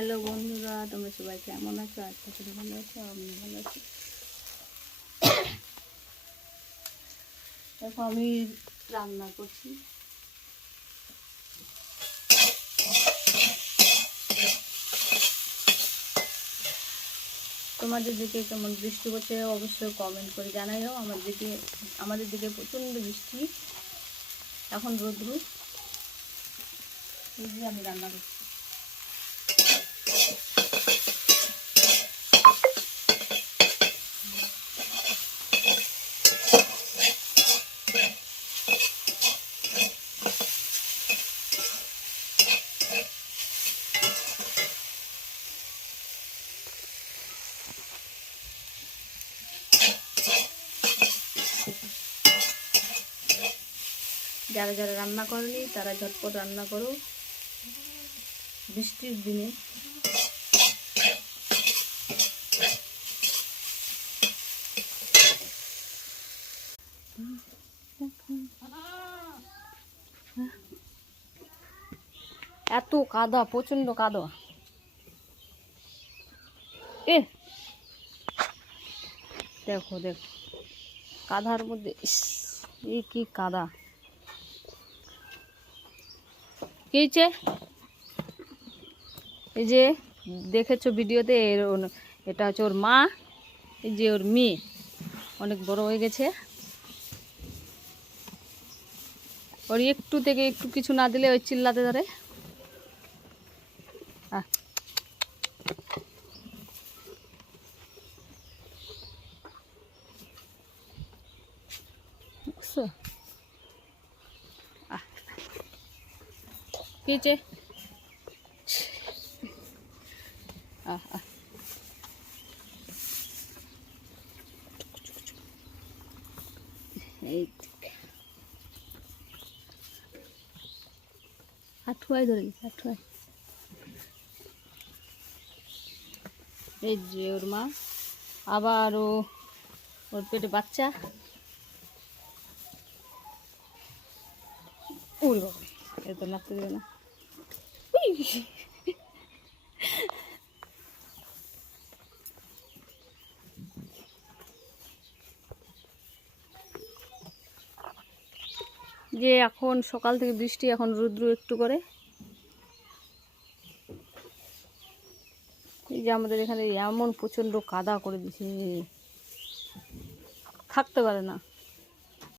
Hello বন্ধুরা, তোমরা সবাই কেমন আছো? আজকে তুমি ভালো আছো? আমি ভালো আছি। দেখো আমি রান্না করছি। তোমাদের দিকে কেমন বৃষ্টি হচ্ছে অবশ্যই কমেন্ট করে জানাইও। আমাদের দিকে প্রচণ্ড বৃষ্টি, এখন রোদ্রু। এই যে আমি রান্না করছি। যারা যারা রান্না করেনি তারা ঝটপট রান্না করো বৃষ্টির দিনে। এত কাদা, প্রচন্ড কাদা। দেখো দেখো কাদার মধ্যে কি কাদা। কি হয়েছে? এই যে দেখেছো ভিডিওতে, এটা হচ্ছে ওর মা। এই যে ওর মেয়ে অনেক বড় হয়ে গেছে। ওর একটু থেকে একটু কিছু না দিলে ওই চিল্লাতে ধরে। কি হয়েছে? এই হাঁটুয়াই ধরে নিচ্ছে, হাঁটুয়াই। এই যে ওর মা, আবার ওর পেটে বাচ্চা। ওরে বাবা, এ তো নাচতে দেবে না। যে এখন সকাল থেকে বৃষ্টি, এখন রৌদ্র একটু করে। এই যে আমাদের এখানে এমন প্রচণ্ড কাদা করে দিছে, থাকতে পারে না।